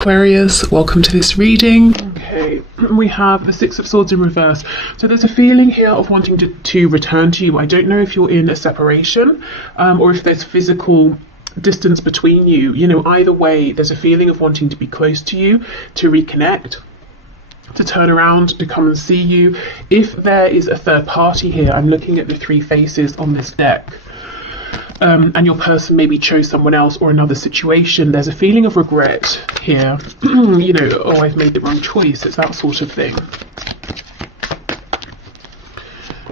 Aquarius, welcome to this reading. Okay, we have the Six of Swords in reverse. So there's a feeling here of wanting to return to you. I don't know if you're in a separation or if there's physical distance between you. You know, either way, there's a feeling of wanting to be close to you, to reconnect, to turn around, to come and see you. If there is a third party here, I'm looking at the three faces on this deck. And your person maybe chose someone else or another situation, there's a feeling of regret here. You know, oh, I've made the wrong choice. It's that sort of thing.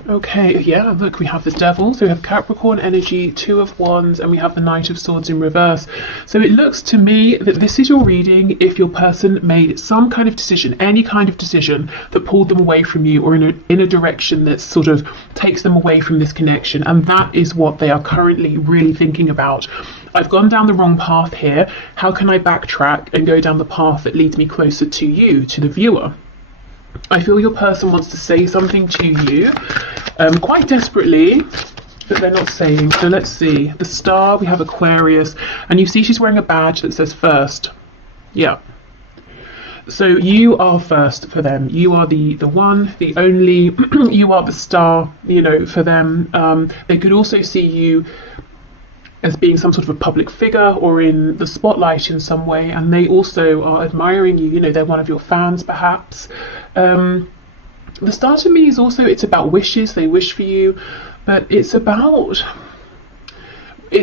Okay, yeah, look, we have the Devil, so we have Capricorn energy, Two of Wands, and we have the Knight of Swords in reverse. So it looks to me that this is your reading if your person made some kind of decision, any kind of decision that pulled them away from you or in a direction that sort of takes them away from this connection, and that is what they are currently really thinking about. I've gone down the wrong path here. How can I backtrack and go down the path that leads me closer to you, to the viewer? I feel your person wants to say something to you quite desperately, but they're not saying. So let's see. The Star, we have Aquarius, and you see she's wearing a badge that says first. Yeah. So you are first for them. You are the one, the only. You are the star, you know, for them. They could also see you as being some sort of a public figure or in the spotlight in some way, and they also are admiring you. You know, they're one of your fans perhaps. The Star to me is also, it's about wishes. They wish for you, but it's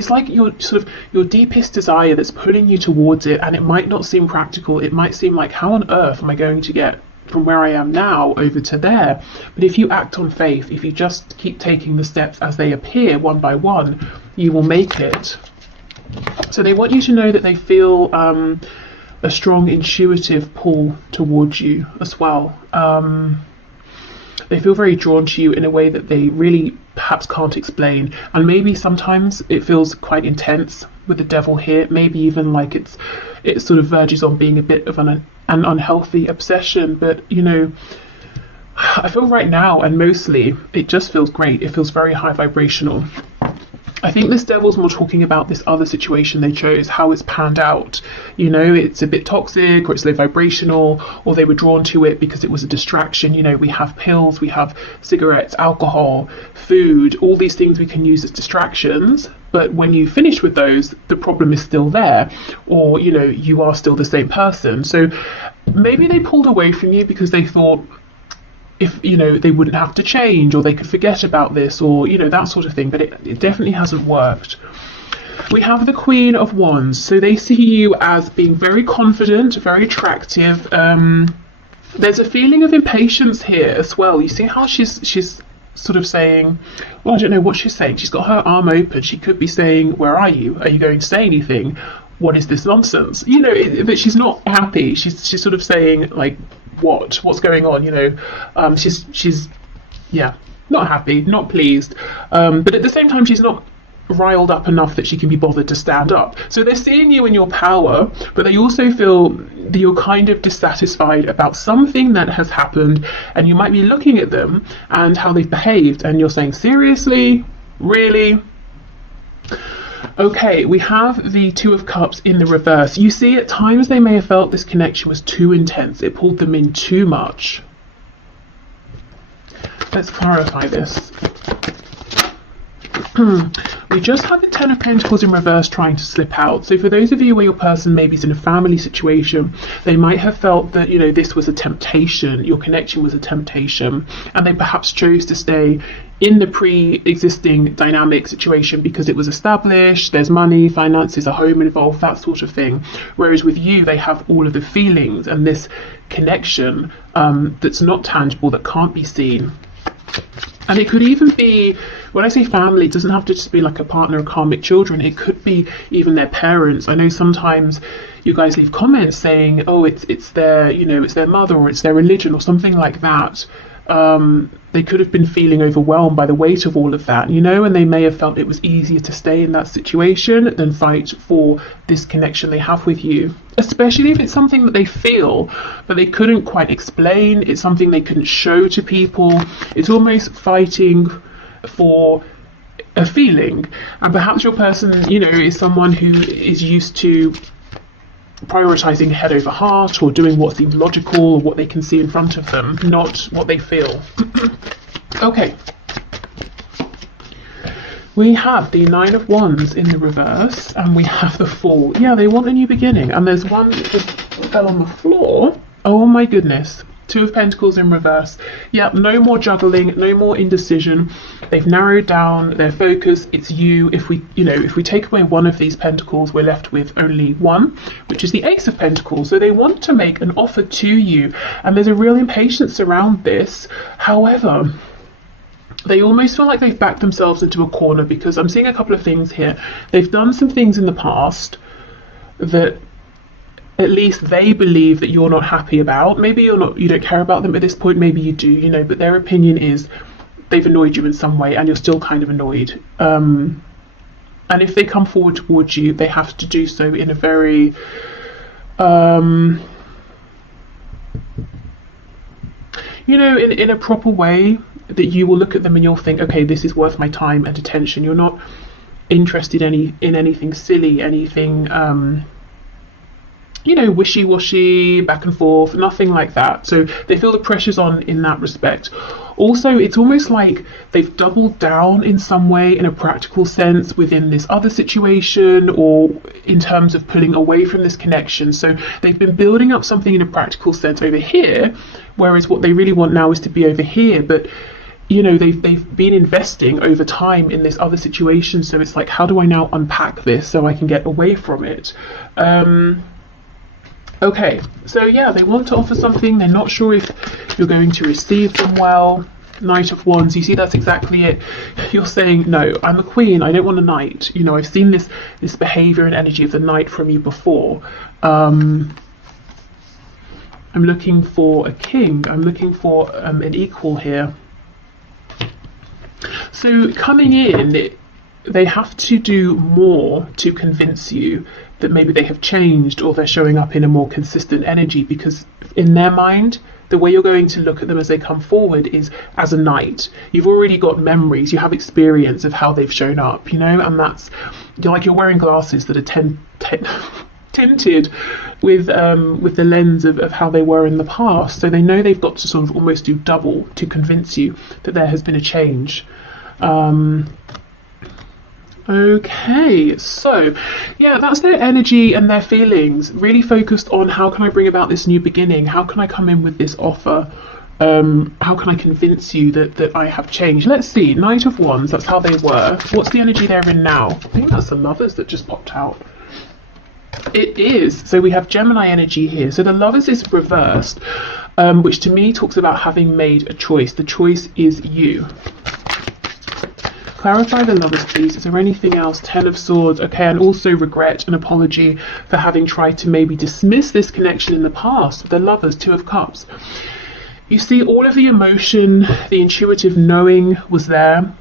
like your deepest desire that's pulling you towards it, and it might not seem practical. It might seem like, how on earth am I going to get from where I am now over to there? But if you act on faith, if you just keep taking the steps as they appear one by one, you will make it. So they want you to know that they feel a strong intuitive pull towards you as well. They feel very drawn to you in a way that they really perhaps can't explain, and maybe sometimes it feels quite intense with the Devil here. Maybe even like it sort of verges on being a bit of an unhealthy obsession, but you know, I feel right now, and mostly, it just feels great. It feels very high vibrational. I think this Devil's more talking about this other situation they chose, how it's panned out. You know, it's a bit toxic, or it's low vibrational, or they were drawn to it because it was a distraction. You know, we have pills, we have cigarettes, alcohol, food, all these things we can use as distractions. But when you finish with those, the problem is still there, or, you know, you are still the same person. So maybe they pulled away from you because they thought, if, you know, they wouldn't have to change, or they could forget about this, or, you know, that sort of thing. But it definitely hasn't worked. We have the Queen of Wands, so they see you as being very confident, very attractive. There's a feeling of impatience here as well. You see how she's sort of saying, well, I don't know what she's saying. She's got her arm open. She could be saying, where are you? Are you going to say anything? What is this nonsense? You know, but she's not happy. She's sort of saying, like, what's going on? You know, she's yeah, not happy, not pleased, but at the same time she's not riled up enough that she can be bothered to stand up. So they're seeing you in your power, but they also feel that you're kind of dissatisfied about something that has happened, and you might be looking at them and how they've behaved, and you're saying, seriously, really? Okay, we have the Two of Cups in the reverse. You see, at times they may have felt this connection was too intense. It pulled them in too much. Let's clarify this. We just had the Ten of Pentacles in reverse trying to slip out. So for those of you where your person maybe is in a family situation, they might have felt that, you know, this was a temptation, your connection was a temptation, and they perhaps chose to stay in the pre-existing dynamic situation because it was established, there's money, finances, a home involved, that sort of thing. Whereas with you, they have all of the feelings and this connection that's not tangible, that can't be seen. And it could even be, when I say family, it doesn't have to just be like a partner or karmic children. It could be even their parents. I know sometimes you guys leave comments saying, oh, it's their, you know, it's their mother, or it's their religion, or something like that. They could have been feeling overwhelmed by the weight of all of that, you know, and they may have felt it was easier to stay in that situation than fight for this connection they have with you, especially if it's something that they feel but they couldn't quite explain. It's something they couldn't show to people. It's almost fighting for a feeling, and perhaps your person, you know, is someone who is used to prioritizing head over heart or doing what seems logical or what they can see in front of them, not what they feel. Okay. We have the Nine of Wands in the reverse, and we have the Fool. Yeah, they want a new beginning. And there's one that just fell on the floor. Oh my goodness. Two of Pentacles in reverse. Yeah, no more juggling, no more indecision. They've narrowed down their focus. It's you. If we take away one of these pentacles, we're left with only one, which is the Ace of Pentacles. So they want to make an offer to you, and there's a real impatience around this. However, they almost feel like they've backed themselves into a corner, because I'm seeing a couple of things here. They've done some things in the past that at least they believe that you're not happy about. Maybe you don't care about them at this point, maybe you do, but their opinion is they've annoyed you in some way and you're still kind of annoyed. And if they come forward towards you, they have to do so in a very in a proper way, that you will look at them and you'll think, okay, this is worth my time and attention. You're not interested in anything silly, anything wishy-washy, back and forth, nothing like that. So they feel the pressure's on in that respect. Also, it's almost like they've doubled down in some way, in a practical sense, within this other situation, or in terms of pulling away from this connection. So they've been building up something in a practical sense over here, whereas what they really want now is to be over here. But they've been investing over time in this other situation. So it's like, how do I now unpack this so I can get away from it? Okay, so yeah, they want to offer something. They're not sure if you're going to receive them well. Knight of Wands, you see, that's exactly it. You're saying, no, I'm a queen, I don't want a knight. I've seen this behavior and energy of the knight from you before. I'm looking for a king. I'm looking for an equal here. So coming in, they have to do more to convince you that maybe they have changed, or they're showing up in a more consistent energy, because in their mind, the way you're going to look at them as they come forward is as a knight. You've already got memories, you have experience of how they've shown up, and that's, you're wearing glasses that are tinted with the lens of how they were in the past. So they know they've got to sort of almost do double to convince you that there has been a change. Okay, so yeah, that's their energy and their feelings, really focused on how can I bring about this new beginning, how can I come in with this offer, how can I convince you that I have changed. Let's see, Knight of Wands, that's how they were. What's the energy they're in now? I think that's the Lovers that just popped out. It is. So we have Gemini energy here. So the Lovers is reversed, which to me talks about having made a choice. The choice is you. Clarify the Lovers, please. Is there anything else? Ten of Swords. Okay, and also regret and apology for having tried to maybe dismiss this connection in the past. The Lovers, Two of Cups. You see, all of the emotion, the intuitive knowing was there,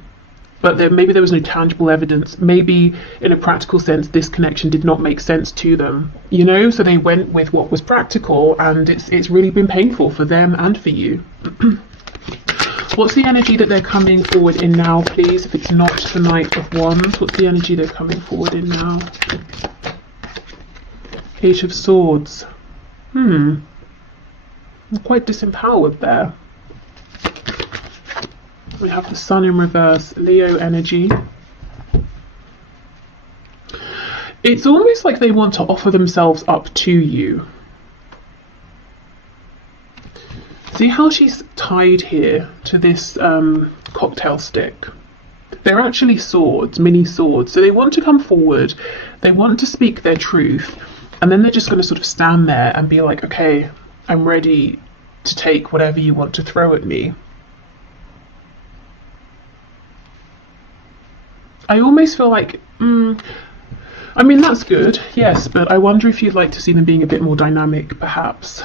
but maybe there was no tangible evidence. Maybe in a practical sense, this connection did not make sense to them, so they went with what was practical, and it's really been painful for them and for you. What's the energy that they're coming forward in now, please? If it's not the Knight of Wands, what's the energy they're coming forward in now? Eight of Swords. I'm quite disempowered there. We have the Sun in reverse, Leo energy. It's almost like they want to offer themselves up to you. See how she's tied here to this cocktail stick? They're actually swords, mini swords. So they want to come forward, they want to speak their truth, and then they're just going to sort of stand there and be like, okay, I'm ready to take whatever you want to throw at me. I almost feel like, I mean, that's good, yes, but I wonder if you'd like to see them being a bit more dynamic, perhaps.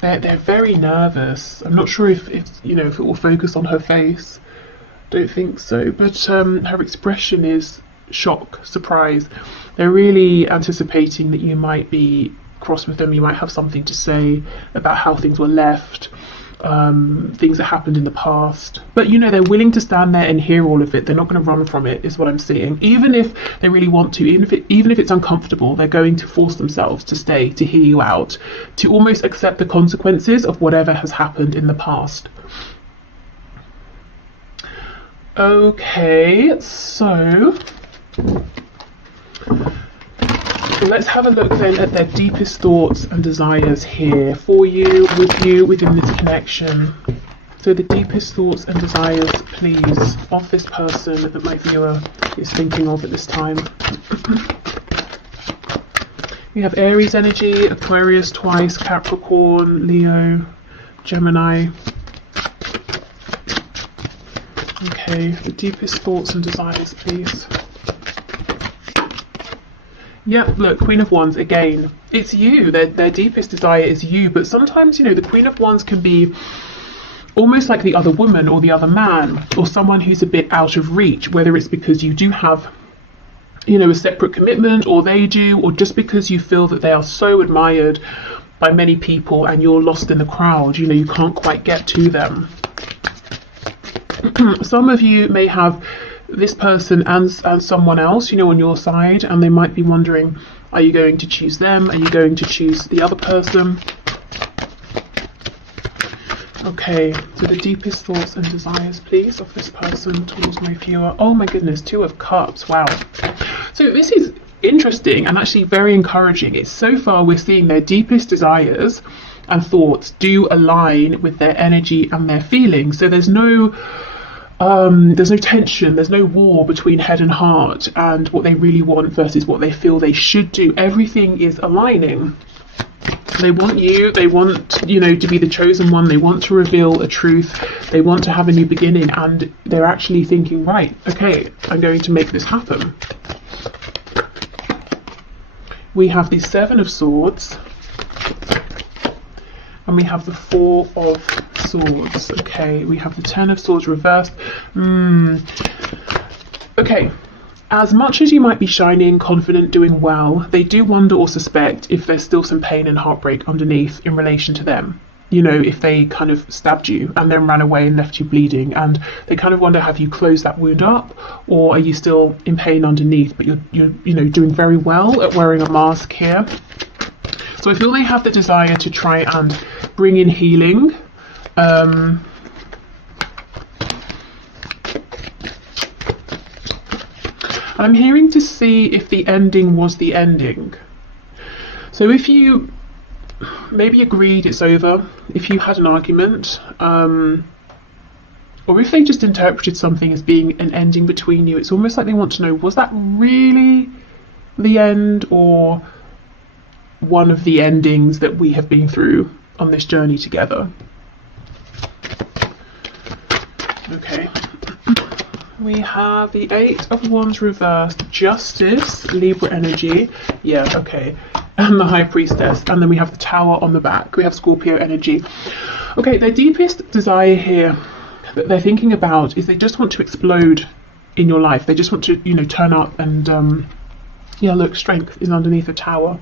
They're very nervous. I'm not sure if it will focus on her face. Don't think so. But her expression is shock, surprise. They're really anticipating that you might be cross with them. You might have something to say about how things were left. things that happened in the past. But you know, they're willing to stand there and hear all of it. They're not going to run from it, is what I'm seeing. Even if they really want to, even if it's uncomfortable, they're going to force themselves to stay, to hear you out, to almost accept the consequences of whatever has happened in the past. Okay, so let's have a look then at their deepest thoughts and desires here for you, with you, within this connection. So the deepest thoughts and desires, please, of this person that my viewer is thinking of at this time. We have Aries energy, Aquarius twice, Capricorn, Leo, Gemini. Okay, the deepest thoughts and desires, please. Yeah, look, Queen of Wands, again, it's you. Their deepest desire is you. But sometimes, you know, the Queen of Wands can be almost like the other woman or the other man, or someone who's a bit out of reach, whether it's because you do have, you know, a separate commitment, or they do, or just because you feel that they are so admired by many people and you're lost in the crowd, you know, you can't quite get to them. Some of you may have this person and someone else, you know, on your side, and they might be wondering, are you going to choose them? Are you going to choose the other person? Okay, so the deepest thoughts and desires, please, of this person towards my viewer. Oh my goodness, 2 of Cups, wow. So this is interesting and actually very encouraging. It's so far we're seeing their deepest desires and thoughts do align with their energy and their feelings. So there's no tension, there's no war between head and heart and what they really want versus what they feel they should do. Everything is aligning. They want you, you know, to be the chosen one. They want to reveal a truth. They want to have a new beginning, and they're actually thinking, right, okay, I'm going to make this happen. We have the 7 of Swords, and we have the 4 of Swords. Okay, we have the 10 of Swords reversed. Okay, as much as you might be shining, confident, doing well, they do wonder or suspect if there's still some pain and heartbreak underneath in relation to them. You know, if they kind of stabbed you and then ran away and left you bleeding, and they kind of wonder, have you closed that wound up, or are you still in pain underneath, but you're you know, doing very well at wearing a mask here. So I feel they have the desire to try and bring in healing. I'm hearing to see if the ending was the ending. So if you maybe agreed it's over, if you had an argument, or if they just interpreted something as being an ending between you, it's almost like they want to know, was that really the end, or one of the endings that we have been through on this journey together? Okay. We have the 8 of Wands reversed, Justice, Libra energy, yeah, okay, and the High Priestess, and then we have the Tower on the back. We have Scorpio energy. Okay, their deepest desire here that they're thinking about is they just want to explode in your life. They just want to, you know, turn up and yeah, look, Strength is underneath the Tower.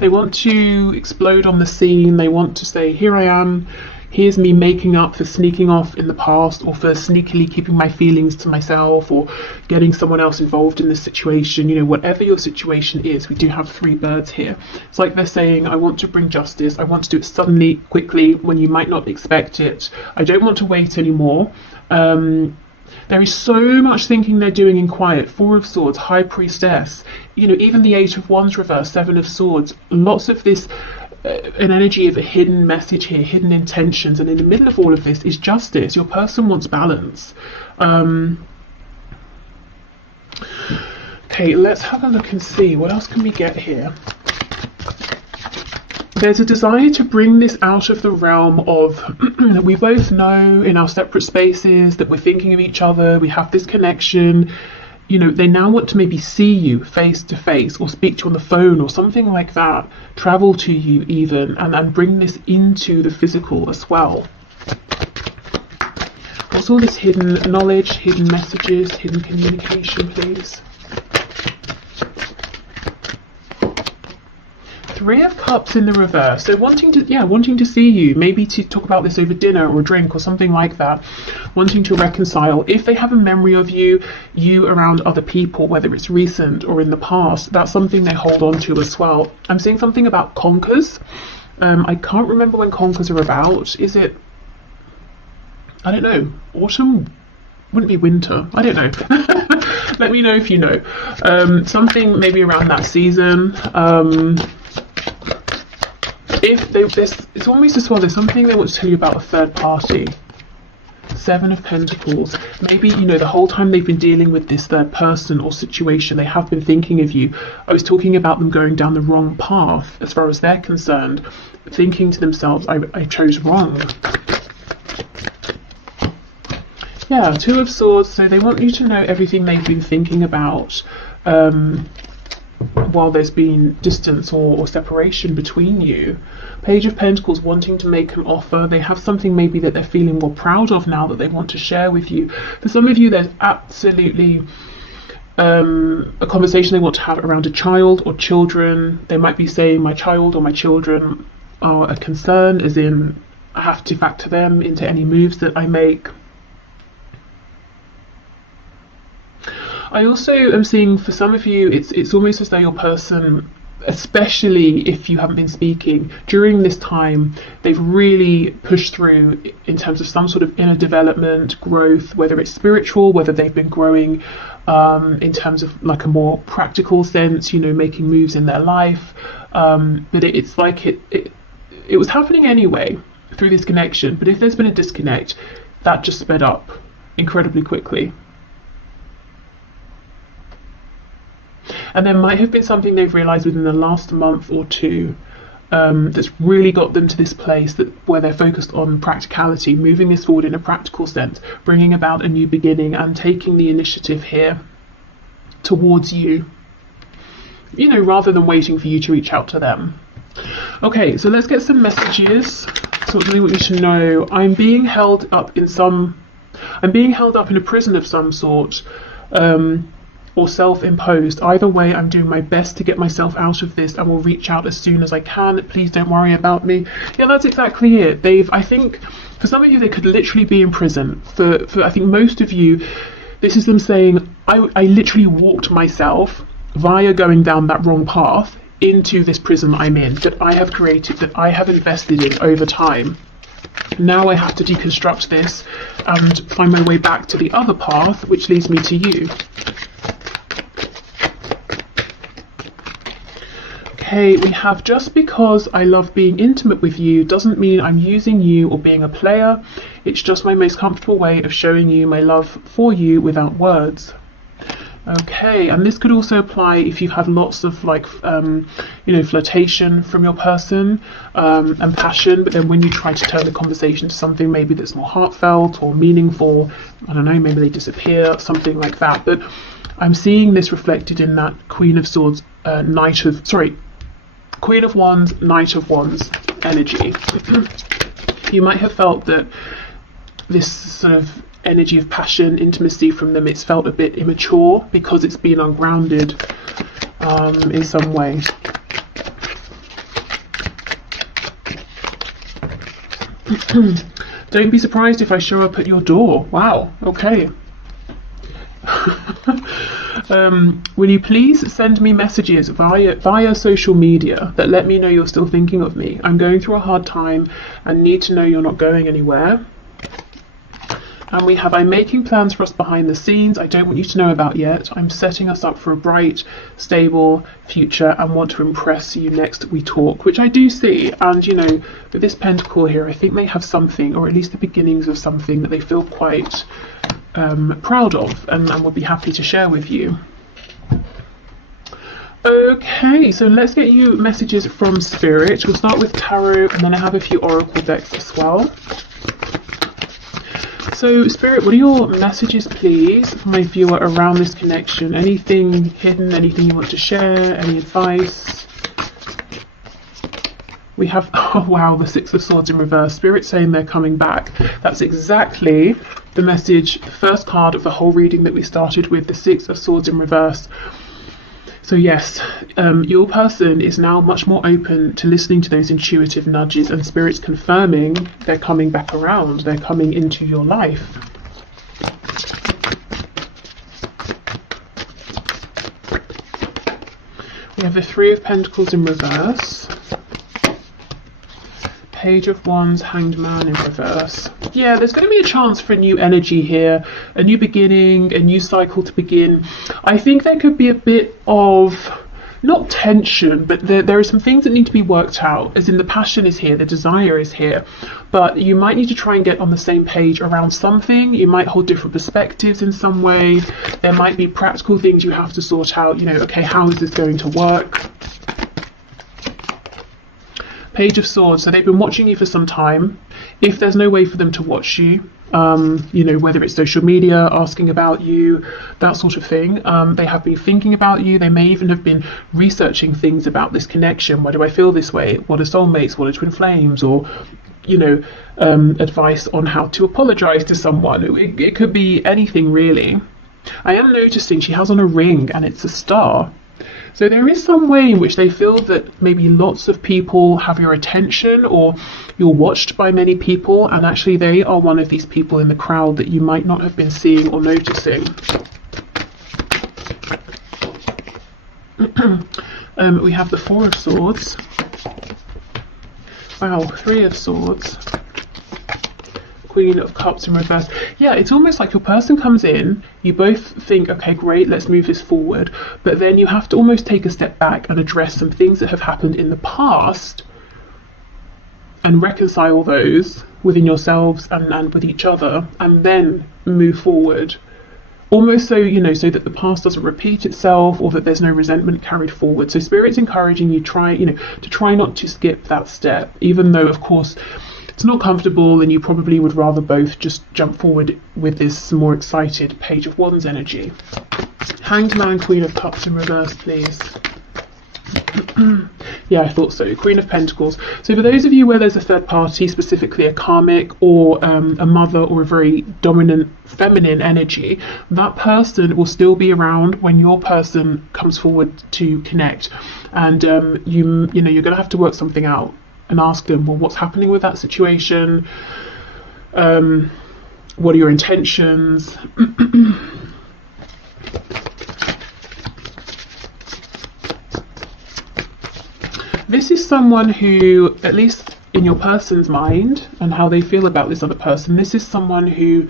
They want to explode on the scene. They want to say, here I am. Here's me making up for sneaking off in the past, or for sneakily keeping my feelings to myself, or getting someone else involved in this situation. You know, whatever your situation is, we do have 3 birds here. It's like they're saying, I want to bring justice. I want to do it suddenly, quickly, when you might not expect it. I don't want to wait anymore. There is so much thinking they're doing in quiet. 4 of Swords, High Priestess. You know, even the 8 of Wands reversed, 7 of Swords. Lots of this, an energy of a hidden message here, hidden intentions, and in the middle of all of this is justice. Your person wants balance. Okay, let's have a look and see what else can we get here. There's a desire to bring this out of the realm of we both know in our separate spaces that we're thinking of each other, we have this connection. You know, they now want to maybe see you face to face, or speak to you on the phone, or something like that, travel to you even, and bring this into the physical as well. What's all this hidden knowledge, hidden messages, hidden communication, please? Three of Cups in the reverse. So wanting to see you, maybe to talk about this over dinner or a drink or something like that. Wanting to reconcile. If they have a memory of you around other people, whether it's recent or in the past, that's something they hold on to as well. I'm seeing something about conkers. I can't remember when conkers are about. Is it, I don't know, autumn? Wouldn't be winter. I don't know. Let me know if you know. Something maybe around that season. It's almost as well, there's something they want to tell you about a third party. Seven of Pentacles. Maybe, you know, the whole time they've been dealing with this third person or situation, they have been thinking of you. I was talking about them going down the wrong path as far as they're concerned, thinking to themselves, I chose wrong. Yeah, Two of Swords. So they want you to know everything they've been thinking about while there's been distance or separation between you. Page of Pentacles, wanting to make an offer. They have something maybe that they're feeling more proud of now that they want to share with you. For some of you, there's absolutely a conversation they want to have around a child or children. They might be saying, my child or my children are a concern, as in I have to factor them into any moves that I make. I also am seeing for some of you, it's almost as though your person, especially if you haven't been speaking, during this time, they've really pushed through in terms of some sort of inner development, growth, whether it's spiritual, whether they've been growing in terms of like a more practical sense, you know, making moves in their life. But it's like it was happening anyway through this connection. But if there's been a disconnect, that just sped up incredibly quickly. And there might have been something they've realised within the last month or two that's really got them to this place where they're focused on practicality, moving this forward in a practical sense, bringing about a new beginning and taking the initiative here towards you, you know, rather than waiting for you to reach out to them. Okay, so let's get some messages. So what do we want you to know? I'm being held up in a prison of some sort. Or self-imposed. Either way, I'm doing my best to get myself out of this and will reach out as soon as I can. Please don't worry about me. Yeah, that's exactly it. I think for some of you, they could literally be in prison. For I think most of you, this is them saying, I literally walked myself via going down that wrong path into this prison I'm in, that I have created, that I have invested in over time. Now I have to deconstruct this and find my way back to the other path, which leads me to you. Okay, we have, just because I love being intimate with you doesn't mean I'm using you or being a player. It's just my most comfortable way of showing you my love for you without words. Okay, and this could also apply if you've had lots of like, you know, flirtation from your person and passion, but then when you try to turn the conversation to something maybe that's more heartfelt or meaningful, I don't know, maybe they disappear, something like that. But I'm seeing this reflected in that Queen of Swords, Queen of Wands, Knight of Wands energy. You might have felt that this sort of energy of passion, intimacy from them, it's felt a bit immature because it's been ungrounded in some way. Don't be surprised if I show up at your door. Wow, okay. Will you please send me messages via social media that let me know you're still thinking of me? I'm going through a hard time and need to know you're not going anywhere. And we have, I'm making plans for us behind the scenes I don't want you to know about yet. I'm setting us up for a bright, stable future and want to impress you next we talk, which I do see. And, you know, with this pentacle here, I think they have something, or at least the beginnings of something that they feel quite proud of and would be happy to share with you. Okay, so let's get you messages from Spirit. We'll start with Tarot, and then I have a few Oracle decks as well. So, Spirit, what are your messages, please, for my viewer around this connection? Anything hidden, anything you want to share, any advice? We have, oh wow, the Six of Swords in reverse. Spirit saying they're coming back. That's exactly the message, the first card of the whole reading that we started with, the Six of Swords in reverse. So yes, your person is now much more open to listening to those intuitive nudges, and spirits confirming they're coming back around, they're coming into your life. We have the Three of Pentacles in reverse, Page of Wands, Hanged Man in reverse. Yeah, there's going to be a chance for a new energy here, a new beginning, a new cycle to begin. I think there could be a bit of, not tension, but there are some things that need to be worked out, as in the passion is here, the desire is here, but you might need to try and get on the same page around something. You might hold different perspectives in some way. There might be practical things you have to sort out, you know, okay, how is this going to work? Page of Swords, so they've been watching you for some time. If there's no way for them to watch you, you know, whether it's social media, asking about you, that sort of thing, they have been thinking about you. They may even have been researching things about this connection. Why do I feel this way? What are soulmates? What are twin flames? Or, you know, advice on how to apologize to someone. It could be anything, really. I am noticing she has on a ring and it's a star. So there is some way in which they feel that maybe lots of people have your attention, or you're watched by many people, and actually they are one of these people in the crowd that you might not have been seeing or noticing. We have the Four of Swords. Wow, Three of Swords. Queen of Cups in reverse. Yeah, it's almost like your person comes in, you both think, okay, great, let's move this forward, but then you have to almost take a step back and address some things that have happened in the past and reconcile those within yourselves and with each other, and then move forward. Almost so, you know, so that the past doesn't repeat itself, or that there's no resentment carried forward. So Spirit's encouraging you to try not to skip that step, even though, of course, it's not comfortable, and you probably would rather both just jump forward with this more excited Page of Wands energy. Hanged Man, Queen of Cups in reverse, please. Yeah, I thought so. Queen of Pentacles. So for those of you where there's a third party, specifically a karmic or a mother or a very dominant feminine energy, that person will still be around when your person comes forward to connect, and you know you're going to have to work something out and ask them, well, what's happening with that situation? What are your intentions? This is someone who, at least in your person's mind and how they feel about this other person, this is someone who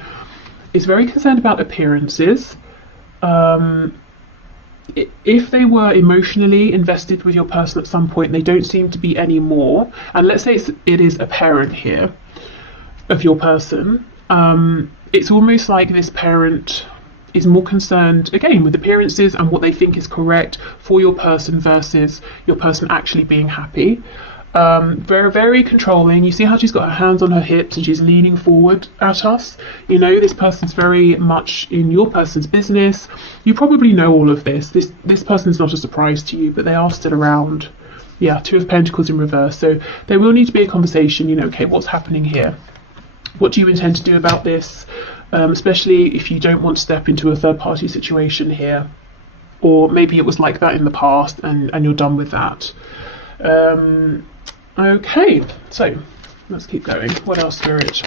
is very concerned about appearances. If they were emotionally invested with your person at some point, they don't seem to be anymore. And let's say it is a parent here of your person. It's almost like this parent is more concerned, again, with appearances and what they think is correct for your person versus your person actually being happy. Very, very controlling. You see how she's got her hands on her hips and she's leaning forward at us. You know, this person's very much in your person's business. You probably know all of this. This person's not a surprise to you, but they are still around. Yeah, Two of Pentacles in reverse. So there will need to be a conversation, you know, okay, what's happening here? What do you intend to do about this? Especially if you don't want to step into a third party situation here. Or maybe it was like that in the past and you're done with that. Okay, so let's keep going. What else, Spirit?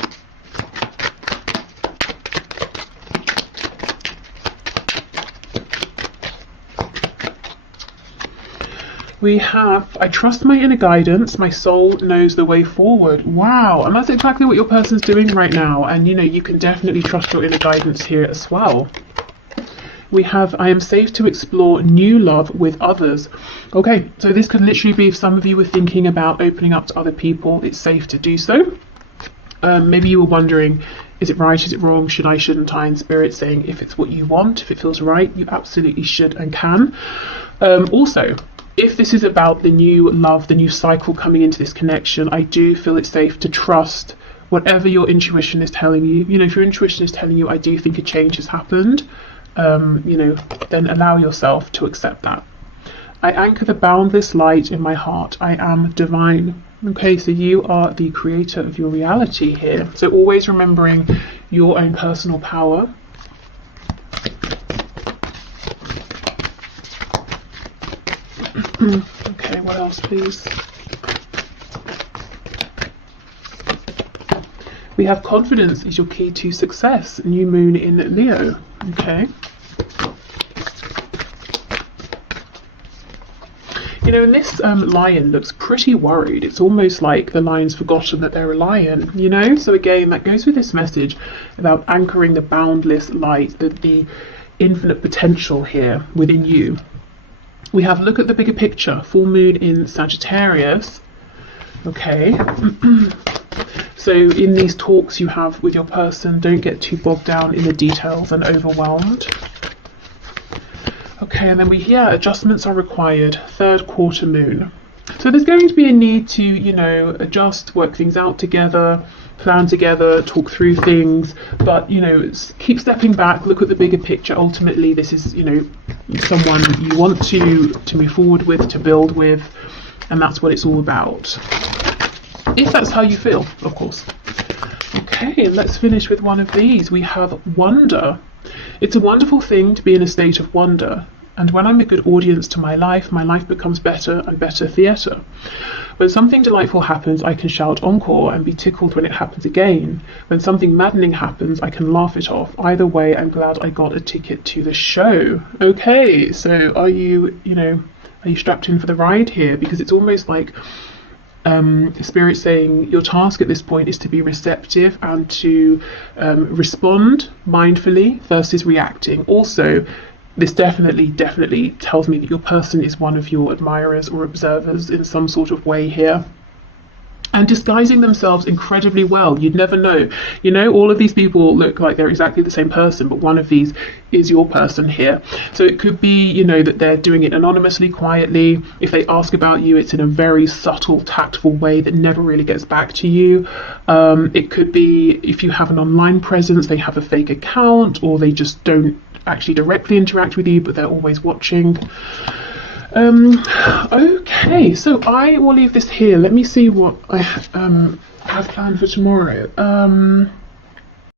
We have, I trust my inner guidance, my soul knows the way forward. Wow, and that's exactly what your person's doing right now. And you know, you can definitely trust your inner guidance here as well. We have, I am safe to explore new love with others. Okay, so this could literally be if some of you were thinking about opening up to other people, it's safe to do so. Maybe you were wondering, is it right, is it wrong, should I, shouldn't I? And Spirit saying, if it's what you want, if it feels right, you absolutely should and can. Also, if this is about the new love, the new cycle coming into this connection, I do feel it's safe to trust whatever your intuition is telling you. You know, if your intuition is telling you, I do think a change has happened, you know, then allow yourself to accept that. I anchor the boundless light in my heart. I am divine. Okay, so you are the creator of your reality here. So always remembering your own personal power. Okay, what else, please? We have confidence is your key to success. New moon in Leo. Okay. You know, and this lion looks pretty worried. It's almost like the lion's forgotten that they're a lion, you know? So again, that goes with this message about anchoring the boundless light, the infinite potential here within you. We have look at the bigger picture, full moon in Sagittarius. Okay. So in these talks you have with your person, don't get too bogged down in the details and overwhelmed. Okay, and then we hear adjustments are required, third quarter moon. So there's going to be a need to, you know, adjust, work things out together, plan together, talk through things, but, you know, keep stepping back, look at the bigger picture. Ultimately, this is, you know, someone you want to move forward with, to build with, and that's what it's all about. If that's how you feel, of course. Okay, let's finish with one of these. We have wonder. It's a wonderful thing to be in a state of wonder, and when I'm a good audience to my life becomes better and better theatre. When something delightful happens, I can shout encore and be tickled when it happens again. When something maddening happens, I can laugh it off. Either way, I'm glad I got a ticket to the show. Okay, so are you strapped in for the ride here? Because it's almost like Spirit saying your task at this point is to be receptive and to respond mindfully versus reacting. Also, this definitely tells me that your person is one of your admirers or observers in some sort of way here, and disguising themselves incredibly well. You'd never know. You know, all of these people look like they're exactly the same person, but one of these is your person here. So it could be, you know, that they're doing it anonymously, quietly. If they ask about you, it's in a very subtle, tactful way that never really gets back to you. It could be, if you have an online presence, they have a fake account, or they just don't actually directly interact with you, but they're always watching. Okay, so I will leave this here. Let me see what I have planned for tomorrow.